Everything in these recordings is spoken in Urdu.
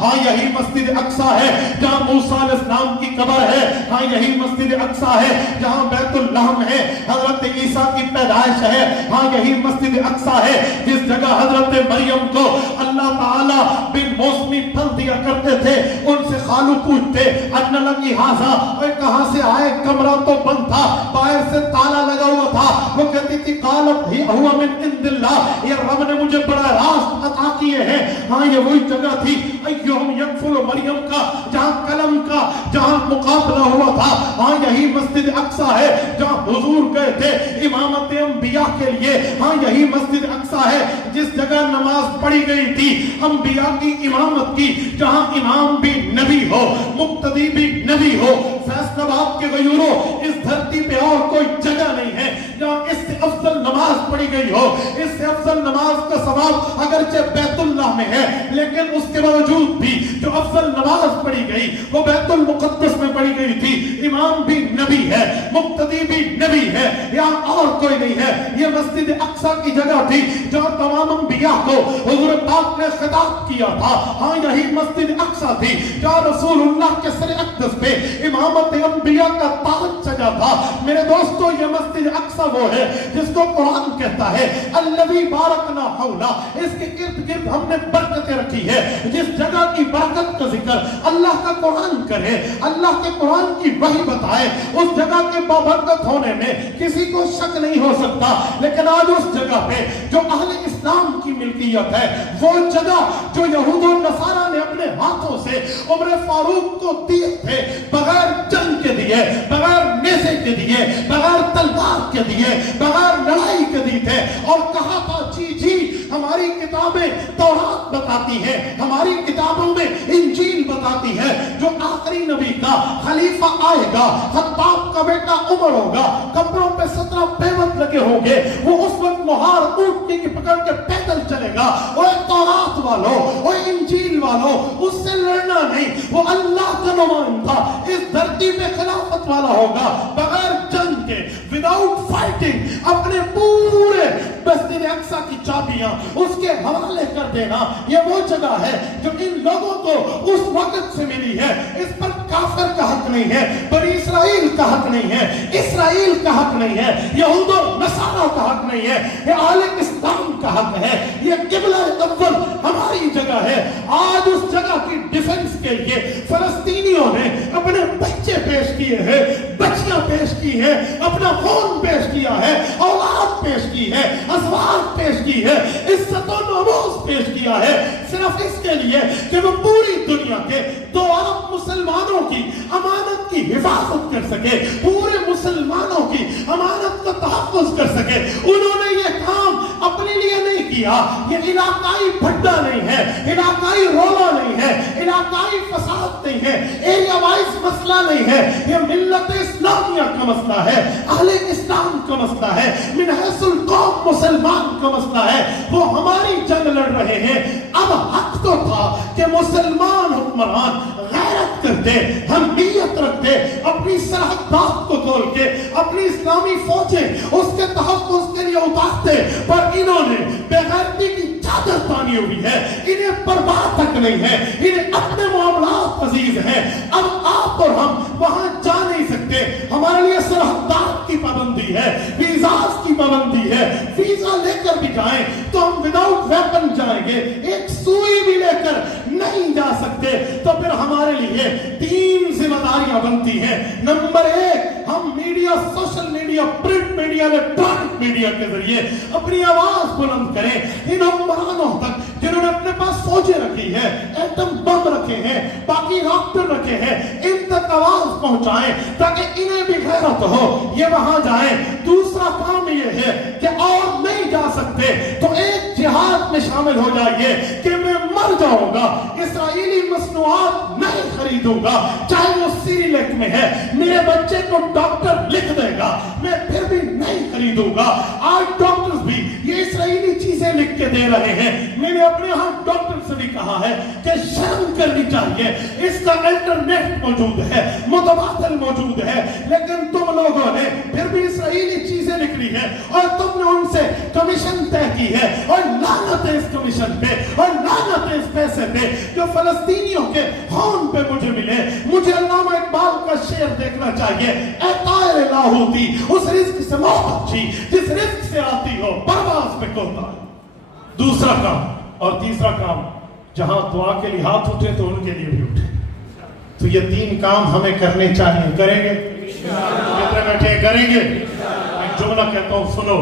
ہاں یہی مسجد اقصی ہے جہاں موسیٰ علیہ السلام کی قبر ہے. ہاں یہی مسجد اقصی ہے جہاں بیت اللحم ہے, حضرت عیسیٰ کی پیدائش ہے. ہاں یہی مسجد اقصی ہے جس جگہ حضرت مریم کو اللہ تعالیٰ بن موسمی پھل دیا کرتے تھے. ان سے خالو پوچھتے ان لگی ہاضا, کہاں سے آئے؟ کمرہ تو بند تھا, باہر سے تالا لگا ہوا تھا. وہ کہتی تھی قالت ہی ہوا من عند اللہ, یہ رب نے مجھے بڑا راست عطا کیے ہیں. ہاں یہ وہی جگہ تھی ایہم یکفل مریم کا, جہاں قلم کا جہاں مقابلہ ہوا تھا. ہاں یہی مسجد اقصی ہے جہاں حضور گئے تھے امامت انبیاء کے لیے. ہاں یہی مسجد اقصی ہے جس جگہ نماز پڑھی گئی تھی انبیاء کی امامت کی, جہاں امام بھی نبی ہو, مقتدی بھی نبی ہو. فیصل آباد کے غیوروں, اس دھرتی پہ اور کوئی جگہ نہیں ہے جہاں اس سے افضل نماز پڑھی گئی ہو. اس سے افضل نماز کا ثواب اگرچہ بیت اللہ میں ہے, لیکن اس کے باوجود بھی جو افضل نماز پڑھی گئی وہ بیت المقدس میں پڑھی گئی تھی. امام بھی نبی ہے, مقتدی بھی نبی ہے, یہاں اور کوئی نہیں ہے. یہ مسجد اقصی کی جگہ تھی جہاں تمام انبیاء کو حضور پاک نے خطاب کیا تھا. ہاں یہی مسجد اقصی تھی جہاں رسول اللہ کے سر اقدس پہ امامت انبیاء کا تاج سجا تھا. میرے دوستو, یہ مسجد اقصی وہ ہے جس کو قرآن کہتا ہے الذی بارکنا حولہ, اس کے ارد گرد ہم نے برکتیں رکھی ہے. جس جگہ کی برکت کا ذکر اللہ کا قرآن کرے, اللہ کے قرآن کی وحی بتائے, اس جگہ کے بابرکت ہونے میں کسی کو شک نہیں ہو سکتا. لیکن آج اس جگہ پہ جو اہل اسلام کی ملکیت ہے, وہ جگہ جو یہود و نصارہ نے اپنے ہاتھوں سے عمر فاروق کو دیے تھے, بغیر جنگ کے دیے, بغیر نیزے کے دیے, بغیر تلوار کے دیے, بغیر لڑائی کے دی تھے, اور کہا تھا جی ہماری کتابیں تورات بتاتی ہے, ہماری کتابوں میں انجیل بتاتی ہے جو آخری نبی کا خلیفہ آئے گا, خطاب کا بیٹا عمر ہوگا, کپڑوں پہ 17 پیوند لگے ہوں گے, وہ اس وقت مہار اونٹنے کی پکڑ کے پیدل چلے گا. وہ تورات والوں, وہ انجیل والوں, اس سے لڑنا نہیں, وہ اللہ کا نمائندہ اس دھرتی پہ خلافت والا ہوگا بغیر جنگ کے, وداؤٹ فائٹنگ. اپنے پورے مسجد اقصی کی چابیاں اس کے حوالے کر دینا, یہ وہ جگہ ہے جو ان لوگوں کو اس وقت سے ملی ہے. اس پر کافر کا حق نہیں ہے, بنی اسرائیل کا حق نہیں ہے, اسرائیل کا حق نہیں ہے, یہود و نصارہ کا حق نہیں ہے, یہ اہل اسلام کا حق ہے. یہ قبلہ اول ہماری جگہ ہے. آج اس جگہ کی ڈیفنس کے لیے فلسطینیوں نے اپنے بچے پیش کیے ہیں, بچیاں پیش کی ہیں, اپنا خون پیش کیا ہے, اولاد پیش کی ہے, ازواج پیش کی ہے, عزت و نموز پیش کیا ہے, صرف اس کے لیے کہ وہ پوری دنیا کے 2 ارب مسلمانوں کی امانت کی حفاظت کر سکے, پورے مسلمانوں کی امانت کا تحفظ کر سکے. انہوں نے یہ کام اپنے لیے نہیں کیا. یہ علاقائی بھڈا نہیں ہے, علاقائی رولا نہیں ہے, علاقائی فساد نہیں ہے, ایریا وائز مسئلہ نہیں ہے. یہ ملت اسلامیہ کا مسئلہ ہے, اہل اسلام کا مسئلہ ہے, من حیث القوم مسلمان کا مسئلہ ہے. وہ ہماری جنگ لڑ رہے ہیں. اب حق تو تھا کہ مسلمان حکمران غیرت کرتے, حمیت رکھتے, اپنی سرحدات کو کھول کے اپنی اسلامی فوجیں اس کے تحفظ کے لیے اتارتے, پر انہوں نے بے غیرتی کی چادر تانی ہوئی ہے. انہیں پرواہ تک نہیں ہے, انہیں اپنے معاملات عزیز ہیں. اب آپ اور ہم وہاں جا نہیں سکتے. ہمارے لیے سرحدات کی پابندی ہے, ویزاز کی پابندی ہے. ویزا لے کر بھی جائیں تو ہم وداؤٹ ویپن جائیں گے, ایک سوئی بھی لے کر نہیں جا سکتے. تو پھر ہمارے لیے 3 ذمہ داریاں بنتی ہیں. نمبر 1, ہم media, social media, print media, electronic media کے ذریعے اپنی آواز بلند کریں. ان حکمرانوں تک جنہوں نے اپنے پاس فوجیں رکھی ہے, ایٹم بم رکھے ہیں, باقی راکٹر رکھے ہیں, ان تک آواز پہنچائیں تاکہ انہیں بھی غیرت ہو, یہ وہاں جائیں. دوسرا کام یہ ہے کہ اور نہیں جا سکتے تو ایک جہاد میں شامل ہو جائیے کہ میں مر جاؤں گا, اسرائیلی مصنوعات نہیں خریدوں گا, چاہے وہ سیریلیک میں ہے, میرے بچے کو ڈاکٹر لکھ دے گا, میں پھر بھی نہیں خریدوں گا. آج ڈاکٹرز بھی یہ اسرائیلی چیزیں لکھ کے دے رہے ہیں. میں نے اپنے ہاں ڈاکٹر سے بھی کہا ہے کہ شرم کرنی چاہیے. اس کا انٹرنیٹ موجود ہے, متبادل موجود ہے, لیکن تم لوگوں نے پھر بھی اسرائیلی چیزیں لکھ لی ہیں اور تم نے ان سے کمیشن طے کی ہے, اور لعنت ہے اس کمیشن پہ, اور لعنت ہے اس پیسے پہ جو فلسطینیوں کے خون پہ مجھے ملے. مجھے علامہ اقبال کا شعر دیکھنا چاہیے, اے طائر لاہوتی اس رزق سے موت اچھی جس رزق سے آتی ہو پرواز پہ کوتا. دوسرا کام اور تیسرا کام, جہاں دعا کے لیے ہاتھ اٹھے تو ان کے لیے بھی اٹھے. تو یہ تین کام ہمیں کرنے چاہیے. کریں گے؟ کتنے بیٹھے کریں گے؟ ایک جملہ کہتا ہوں سنو.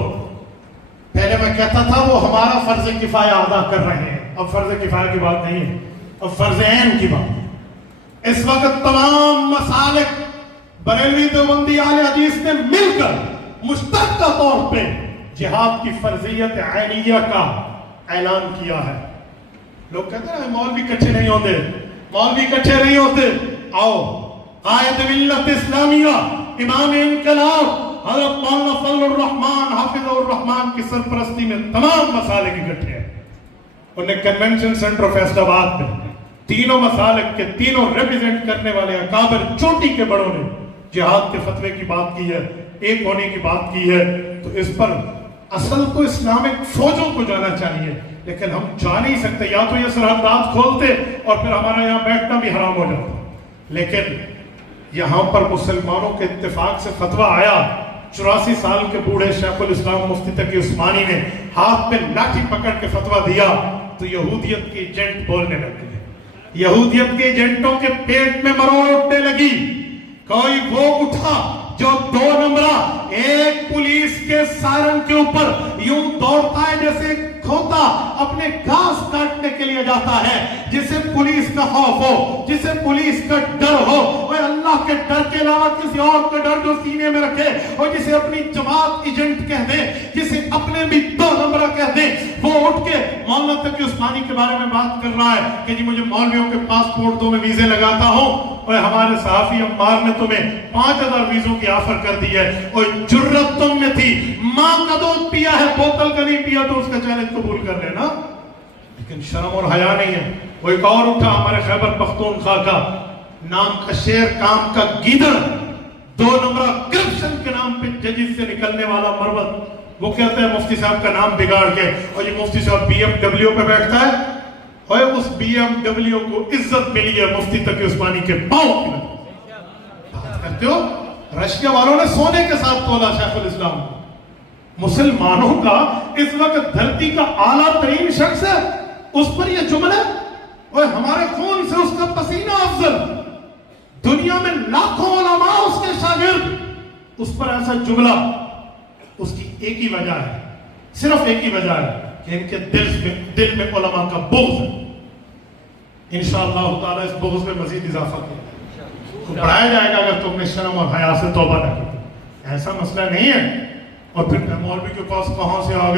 پہلے میں کہتا تھا وہ ہمارا فرض کفایہ ادا کر رہے ہیں, اب فرض کفایہ کی بات نہیں ہے, اب فرض عین کی بات. اس وقت تمام مسالک بریلوی دیوبندی اہل حدیث نے مل کر مشترکہ طور پہ جہاد کی فرضیت عینیہ کا اعلان کیا ہے. لوگ کہتے ہیں مولوی کچھے نہیں ہوتے, مولوی کچھے نہیں ہوتے. آؤ قائد ملت اسلامیہ, امام انقلاب حضرت مولانا فضل الرحمان حافظ الرحمان کی سرپرستی میں تمام مسالک اکٹھے ہیں. انہیں کنونشن سینٹر فیصل آباد میں تینوں مسالک کے تینوں ریپرزینٹ کرنے والے اکابر چوٹی کے بڑوں نے جہاد کے فتوے کی بات کی ہے, ایک ہونے کی بات کی ہے. تو اس پر اصل تو اسلامک فوجوں کو جانا چاہیے, لیکن ہم جا نہیں سکتے. یا تو یہ سرحدات کھولتے اور پھر ہمارا یہاں بیٹھنا بھی حرام ہو جاتا. لیکن یہاں پر مسلمانوں کے اتفاق سے فتویٰ آیا. 84 سال کے بوڑھے شیخ الاسلام مفتی تقی عثمانی نے ہاتھ میں لاٹھی پکڑ کے فتویٰ دیا تو یہودیت کے ایجنٹ بولنے لگے. یہودیت کے ایجنٹوں کے پیٹ میں مروڑ اٹھنے لگی. کوئی وہ اٹھا جو 2 نمبرہ ایک پولیس کے سائرن کے اوپر یوں دوڑتا ہے جیسے کھوتا اپنے گھاس کاٹنے کے لیے جاتا ہے, جسے پولیس کا خوف ہو, جسے پولیس کا ڈر ہو, اور اللہ کے ڈر کے علاوہ کسی اور کا ڈر جو سینے میں رکھے, اور جسے اپنی جماعت ایجنٹ کہہ دے, جسے اپنے بھی 2 نمبرہ کہہ دے, وہ اٹھ کے مولانا تقی عثمانی کے بارے میں بات کر رہا ہے کہ جی مجھے مولویوں کے پاسپورٹ دو, میں ویزے لگاتا ہوں, اور ہمارے صحافی عمار نے تمہیں 5000 ویزوں کی آفر کر دی ہے, اور جرت تم میں تھی, ماں کا دودھ پیا ہے بوتل کا نہیں پیا تو اس کا چیلنج قبول کر لینا. لیکن شرم اور حیا نہیں ہے. وہ ایک اور اٹھا ہمارے خیبر پختونخوا کا نام کا شیر کام کا گیدڑ, 2 نمبرہ کرپشن کے نام پہ ججز سے نکلنے والا مربت, وہ کہتے ہیں مفتی صاحب کا نام بگاڑ کے, اور یہ مفتی صاحب BMW پہ بیٹھتا ہے, اور اس BMW کو عزت ملی ہے مفتی تقی عثمانی کے پاؤں کی. بات کرتے ہو رشیا والوں نے سونے کے ساتھ تولا شیخ الاسلام. مسلمانوں کا اس وقت دھرتی کا اعلیٰ ترین شخص ہے, اس پر یہ جملہ, اور ہمارے خون سے اس کا پسینہ افضل, دنیا میں لاکھوں علماء اس کے شاگرد, اس پر ایسا جملہ. اس کی ایک ہی وجہ ہے, صرف ایک ہی وجہ ہے کہ ان کے دل میں علماء کا بغض ہے. انشاءاللہ تعالیٰ اس بغض میں مزید اضافہ بڑھایا جائے گا اگر تم نے شرم اور حیا سے توبہ نہ کی. ایسا مسئلہ نہیں ہے. اور پھر مولوی کے پاس کہاں سے آ گئی